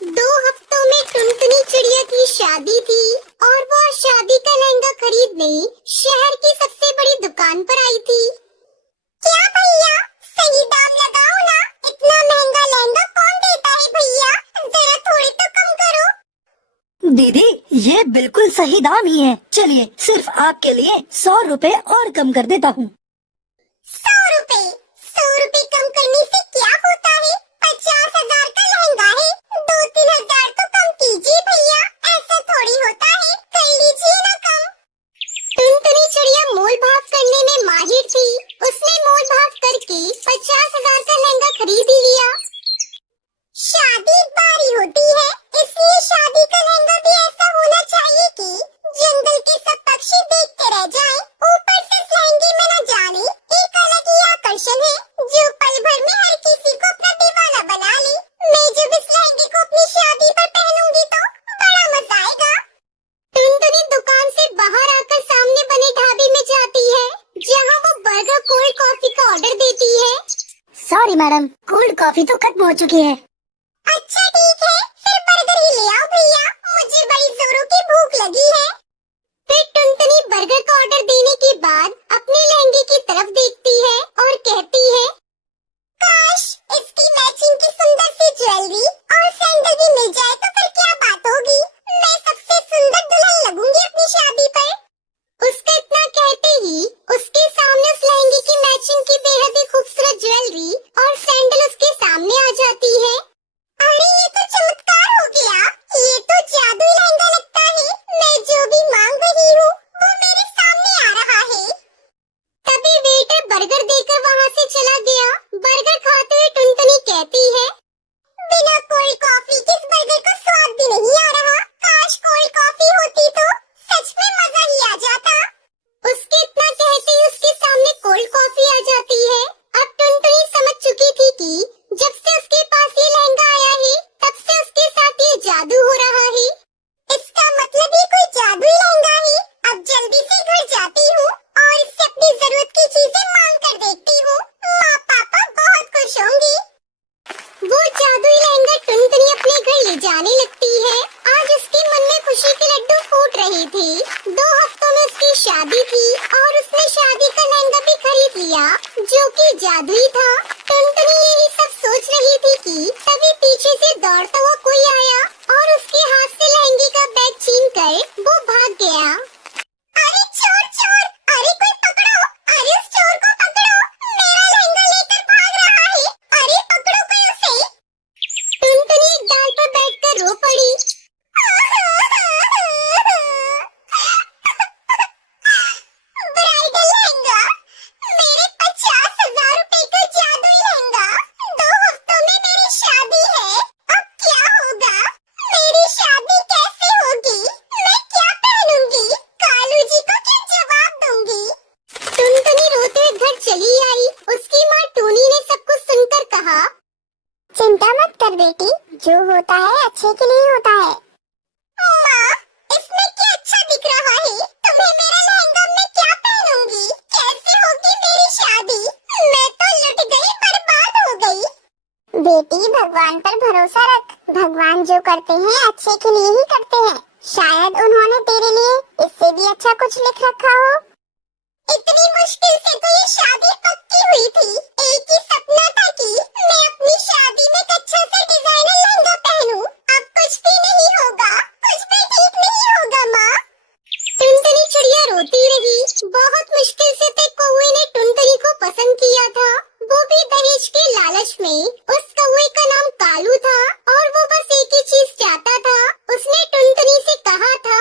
2 हफ्तों में टुनटुनी चिड़िया की शादी थी और वो शादी का लहंगा खरीदने शहर की सबसे बड़ी दुकान पर आई थी। क्या भैया, सही दाम लगाओ ना, इतना महंगा लहंगा कौन देता है भैया, जरा थोड़ी तो कम करो। दीदी, ये बिल्कुल सही दाम ही है। चलिए, सिर्फ आपके लिए 100 रुपए और कम कर देता हूँ। 100 रुपए कम करने से क्या होता है? 50,000 का लहंगा है, 2-3 हजार तो कम कीजिए भैया, ऐसा थोड़ी होता है, कर लीजिए ना कम। टुनटुनी चिड़िया मोल भाव करने में माहिर थी। उसने मोल भाव करके 50,000 का लहंगा खरीद ही लिया। शादी एक बार ही होती है, इसलिए शादी का लहंगा भी ऐसा होना चाहिए कि जंगल के सब पक्षी देखते रह जाएं। ऊपर से इस लहंगे में न जाने एक अलग ही आकर्षण है, जो पल भर में हर किसी को अपना दीवाना बना ले। मैं जब इस लहंगे को अपनी शादी पर पहनूंगी तो बड़ा मजा आएगा। टुनटुनी दुकान से बाहर आकर सामने बने ढाबे में जाती है, जहाँ वो बर्गर कोल्ड कॉफी का ऑर्डर देती है। सॉरी मैडम, कोल्ड कॉफी तो खत्म हो चुकी है। अच्छा ठीक है, फिर बर्गर ही ले आओ भैया, मुझे बड़ी जोरों की भूख लगी है। फिर टुनटुनी बर्गर का ऑर्डर देने के बाद अपने लहंगे की तरफ देखती है और कहती है, काश इसकी मैचिंग की सुंदर सी ज्वेलरी और सैंडल भी मिल जाए तो फिर क्या बात होगी। मैं सबसे सुंदर दुल्हन लगूंगी अपनी शादी पर। उसका इतना कहते ही उसके सामने उस लहंगे की मैचिंग की बेहद ही खूबसूरत ज्वेलरी और सैंडल उसके सामने आ जाती है। अरे ये तो चमत्कार हो गया, ये तो जादुई लहंगा लगता है। मैं जो भी मांग रही हूँ वो मेरे सामने आ रहा है। तभी वेटर बर्गर देकर वहाँ से चला गया। बर्गर खाते हुए टुनटुनी कहती है, बिना कोल्ड कॉफी के इस बर्गर को स्वाद भी नहीं आ रहा। काश कोल्ड कॉफी होती तो सच में मजा ही आ जाता। उसके इतना कहते ही उसके सामने कोल्ड कॉफी आ जाती है। अब टुनटुनी समझ चुकी थी कि जब से उसके पास ये लहंगा आया है, तब से उसके साथ ये जादू हो रहा है। इसका मतलब ये कोई जादुई लहंगा है। अब जल्दी से घर जाती हूँ और इससे अपनी जरूरत की चीजें मांग कर देखती हूँ। माँ पापा बहुत खुश होंगे। वो जादुई लहंगा टुनटुनी अपने घर ले जाने लगती है। आज उसके मन में खुशी के लड्डू फूट रहे थे। 2 हफ्तों में उसकी शादी थी और उसने शादी का लहंगा भी खरीद लिया, जो कि जादुई था। टुनटुनी यही सब सोच रही थी कि तभी पीछे से दौड़ता हुआ कोई आया और उसके हाथ से लहंगे का बैग छीनकर वो भाग गया। अरे चोर चोर, अरे कोई पकड़ो, अरे उस चोर को पकड़ो, मेरा लहंगा लेकर भाग रहा है, अरे पकड़ो कोई उसे। टुनटुनी एक डाल पर बैठकर रो पड़ी। ब्राइडल लहंगा, मेरे 50,000 रुपए का जादुई लहंगा, 2 हफ्तों में मेरी शादी है, अब क्या होगा? मेरी शादी कैसे होगी? मैं क्या पहनूंगी? कालू जी को क्या जवाब दूंगी? टुनटुनी रोते हुए घर चली आई। उसकी माँ टूनी ने सब कुछ सुनकर कहा, चिंता मत कर बेटी, जो होता है अच्छे के लिए होता है। माँ, इसमें क्या अच्छा दिख रहा है? तुम्हें मेरा लहंगा मैं क्या पहनूंगी? कैसे होगी मेरी शादी? मैं तो लुट गई, बर्बाद हो गई। बेटी, भगवान पर भरोसा रख, भगवान जो करते हैं अच्छे के लिए ही करते हैं। शायद उन्होंने तेरे लिए इससे भी अच्छा कुछ लिख रखा हो। इतनी मुश्किल से तो ये शादी पक्की हुई थी। एक ही सपना था कि मैं अपनी शादी में एक अच्छा सा डिजाइनर लहंगा पहनूं। अब कुछ भी नहीं होगा, कुछ भी ठीक नहीं होगा माँ। टुनटुनी चिड़िया रोती रही। बहुत मुश्किल से तो कौवे ने टुनटुनी को पसंद किया था, वो भी दहेज के लालच में। उस कौवे का नाम कालू था और वो बस एक ही चीज चाहता था। उसने टुनटुनी से कहा था,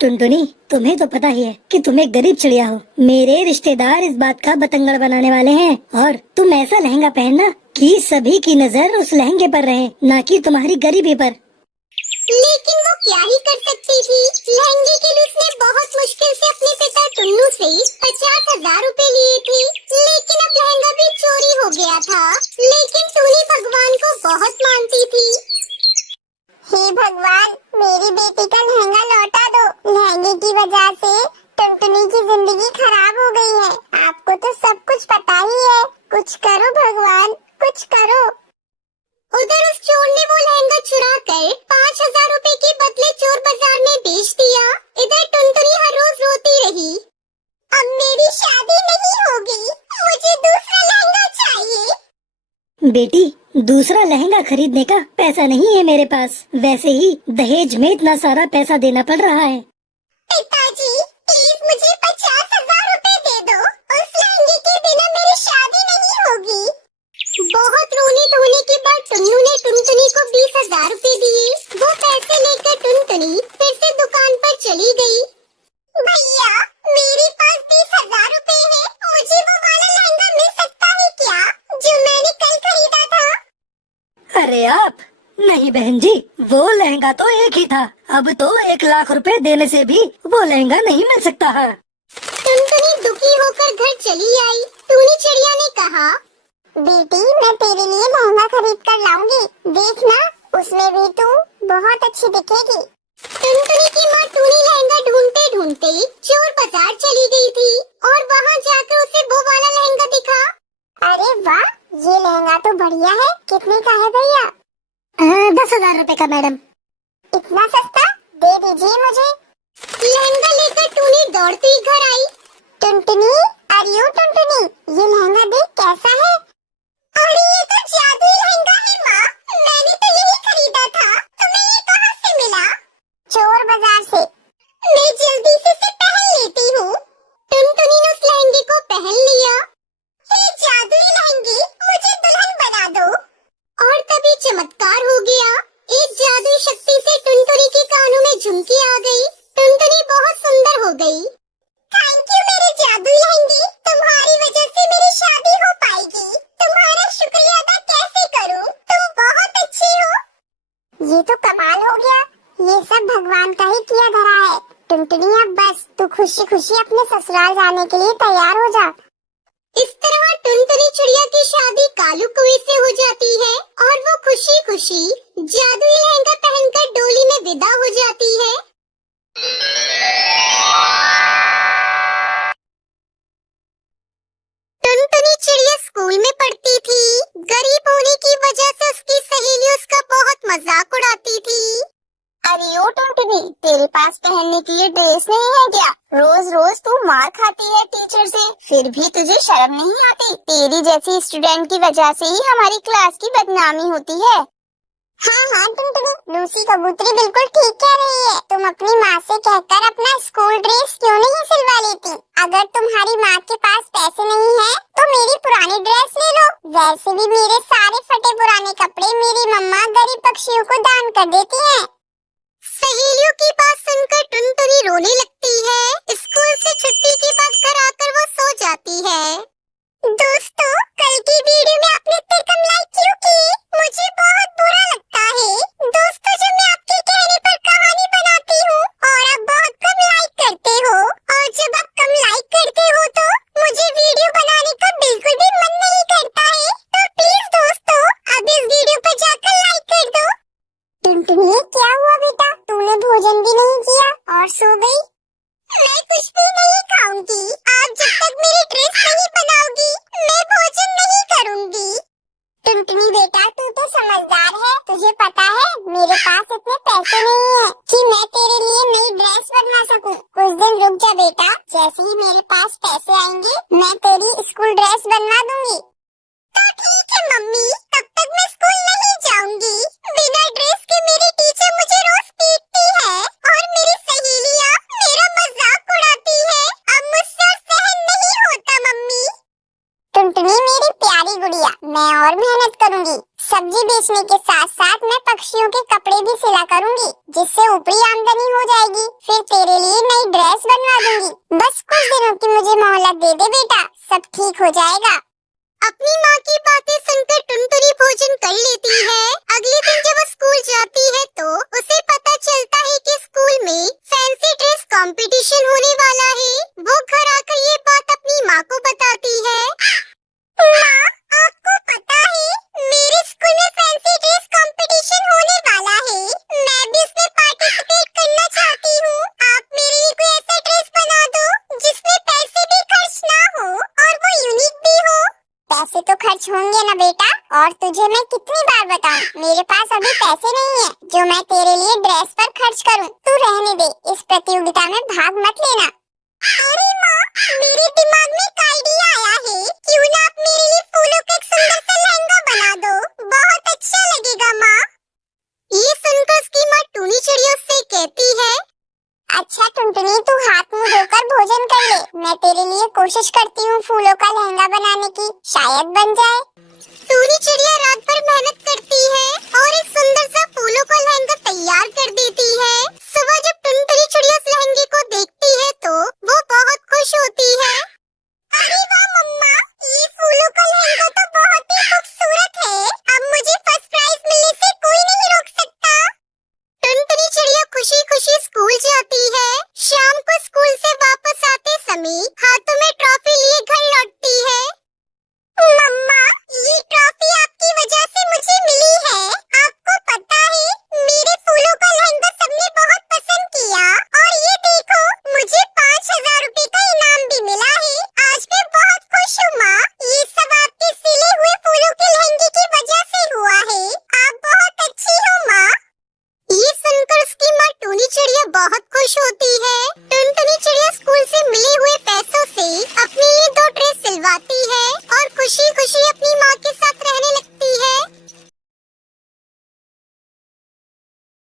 टुनटुनी, तुम्हें तो पता ही है कि तुम एक गरीब चिड़िया हो। मेरे रिश्तेदार इस बात का बतंगड़ बनाने वाले हैं और तुम ऐसा लहंगा पहनना कि सभी की नजर उस लहंगे पर रहे, ना कि तुम्हारी गरीबी पर। लेकिन वो क्या ही कर सकती थी। लहंगे के लिए उसने बहुत मुश्किल से अपने पिता टुन्नू से 50,000 रुपए लिए थे, लेकिन अब लहंगा भी चोरी हो गया था। लेकिन टूनी भगवान को बहुत मानती थी। हे भगवान, मेरी बेटी का लहंगा लौटा दो। लहंगे की वजह से टुनटुनी की जिंदगी खराब हो गई है। आपको तो सब कुछ पता ही है, कुछ करो भगवान, कुछ करो। उधर उस चोर ने वो लहंगा चुरा कर 20,000 रुपए के बदले चोर बाजार में बेच दिया। इधर टुनटुनी हर रोज रोती रही, अब मेरी शादी नहीं होगी, मुझे दूसरा लहंगा चाहिए। बेटी, दूसरा लहंगा खरीदने का पैसा नहीं है मेरे पास। वैसे ही दहेज में इतना सारा पैसा देना पड़ रहा है। पिताजी, प्लीज मुझे 50,000 रुपए दे दो। उस लहंगे के बिना मेरी शादी नहीं होगी। बहुत रोने धोने के बाद टुन्नू ने टुनटुनी को 20,000 रुपए दिए। वो पैसे लेकर टुनटुनी फिर से दुकान पर चली गई। भैया, मेरे पास 20,000 रुपए है, मुझे वो वाला लहंगा मिल सकता है क्या, जो मैंने कल खरीदा था? अरे आप, नहीं बहन जी, वो लहंगा तो एक ही था। अब तो 1,00,000 रुपए देने से भी वो लहंगा नहीं मिल सकता है। टुनटुनी दुखी होकर घर चली आई। टूनी चिड़िया ने कहा, बेटी, मैं तेरे लिए लहंगा खरीद कर लाऊंगी, देखना उसमें भी तू बहुत अच्छी दिखेगी। टुनटुनी की माँ टूनी लहंगा ढूंढते ढूंढते चोर बाजार चली गई थी और वहाँ जाकर उसे वो वाला लहंगा दिखा। अरे वाह, ये लहंगा तो बढ़िया है। कितने का है भैया? 10,000 रुपए का मैडम। इतना सस्ता? दे दीजिए मुझे। लहंगा लेकर टूनी दौड़ती घर आई। टुनटुनी, अरे ओ टुनटुनी, ये लहंगा देख कैसा है। अरे ये तो जादुई लहंगा है माँ, मैंने तो यही खरीदा था। तुम्हें ये कहाँ से मिला? चोर बाजार से। मैं जल्दी से इसे पहन लेती हूँ। टुनटुनी ने उस लहंगे को पहन लिया। हे जादुई लहंगे, मुझे दुल्हन बना दो। और तभी चमत्कार हो गया। एक जादुई शक्ति से टुनटुनी के कानों में झुमकी आ गई। टुनटुनी बहुत सुंदर हो गई। थैंक यू मेरे जादुई लहंगे, तुम्हारी वजह से मेरी शादी हो पाएगी। तुम्हारा शुक्रिया अदा कैसे करूं? तुम बहुत अच्छे हो। ये तो कमाल हो गया, ये सब भगवान का ही किया धरा है। टुनटुनी, अब बस तू खुशी खुशी अपने ससुराल जाने के लिए तैयार हो जा। इस तरह टुनटुनी चिड़िया की शादी कालू कुएं से हो जाती है और वो खुशी खुशी जादुई लहंगा पहनकर डोली में विदा हो जाती है। टुनटुनी चिड़िया स्कूल में पढ़ती थी। गरीब होने की वजह से उसकी सहेली उसका बहुत मजाक उड़ाती थी। अरे ओ टुनटुनी, तेरे पास पहनने के लिए ड्रेस नहीं है क्या? रोज रोज तू मार खाती है टीचर से, फिर भी तुझे शर्म नहीं आती? तेरी जैसी स्टूडेंट की वजह से ही हमारी क्लास की बदनामी होती है। हाँ हाँ टुनटुनी, लूसी कबूतरी बिल्कुल ठीक कह रही है। तुम अपनी माँ से कहकर अपना स्कूल ड्रेस क्यों नहीं सिलवा लेती? अगर तुम्हारी माँ के पास पैसे नहीं है तो मेरी पुरानी ड्रेस ले लो। वैसे भी मेरे सारे फटे पुराने कपड़े मेरी मम्मा गरीब पक्षियों को दान कर देती है। सहेलियों की बात सुनकर टुनटुनी रोने लगती है। स्कूल से छुट्टी के बाद घर आकर वो सो जाती है। दोस्तों, कल की वीडियो में आपने इतने कम लाइक क्यों किए? मुझे बहुत बुरा लगता है। दोस्तों, जब मैं आपके कहने पर कहानी बनाती हूँ और आप बहुत कम लाइक करते हो, और जब आप कम लाइक करते हो तो मुझे वीडियो बनाने का बिल्कुल भी मन नहीं करता है। तो प्लीज दोस्तों, अब इस वीडियो पर जाकर लाइक कर दो। टुनटुनी, क्या हुआ बेटा? तूने भोजन भी नहीं किया और सो गई? मैं कुछ भी नहीं खाऊंगी। आप जब तक मेरी ड्रेस नहीं बनाओगी, मैं भोजन नहीं करूंगी। टुनटुनी बेटा, तू तो समझदार है। तुझे पता है मेरे पास इतने पैसे नहीं है कि मैं तेरे लिए नई ड्रेस बनवा सकूं। कुछ दिन रुक जा बेटा, जैसे ही मेरे पास पैसे आएंगे मैं तेरी स्कूल ड्रेस बनवा दूंगी। तो ठीक है मम्मी, तब तक मैं स्कूल नहीं जाऊंगी। बिना ड्रेस के मेरी टीचर मुझे रोज पीटती है और मेरी सहेलियाँ मेरा मजाक उड़ाती है। अब मुझसे सहन नहीं होता मम्मी। टुनटुनी मेरी प्यारी गुड़िया, मैं और मेहनत करूंगी। सब्जी बेचने के साथ साथ मैं पक्षियों के कपड़े भी सिला करूंगी, जिससे ऊपरी आमदनी हो जाएगी। फिर तेरे लिए नई ड्रेस बनवा दूंगी। बस कुछ दिनों की मुझे मोहलत दे दे बेटा, सब ठीक हो जाएगा। अपनी माँ की बातें सुनकर टुनटुनी भोजन कर लेती है। अगले दिन जब वो स्कूल जाती है तो उसे पता चलता है कि स्कूल में फैंसी ड्रेस कंपटीशन होने वाला है। वो घर आकर ये बात अपनी माँ को बताती है। माँ, आपको पता है मेरे स्कूल में फैंसी ड्रेस कंपटीशन होने वाला है। मैं भी इसमें पार्टिसिपेट करना चाहती हूँ। आप मेरे लिए कोई ऐसा ड्रेस बना दो जिसमें पैसे भी खर्च ना हो और वो यूनिक भी हो। पैसे तो खर्च होंगे ना बेटा, और तुझे मैं कितनी बार बताऊं, मेरे पास अभी पैसे नहीं है जो मैं तेरे लिए ड्रेस पर खर्च करूं। तू रहने दे, इस प्रतियोगिता में भाग मत लेना। अरे माँ, मेरे दिमाग में एक आइडिया आया है। क्यों ना आप मेरे लिए फूलों का एक सुंदर सा लहंगा बना दो, बहुत अच्छा लगेगा माँ। ये सुनकर उसकी माँ टूनी चिड़िया से कहती है, अच्छा टुनटुनी, तू हाथ मुंह धोकर भोजन कर ले, मैं तेरे लिए कोशिश करती हूँ फूलों का लहंगा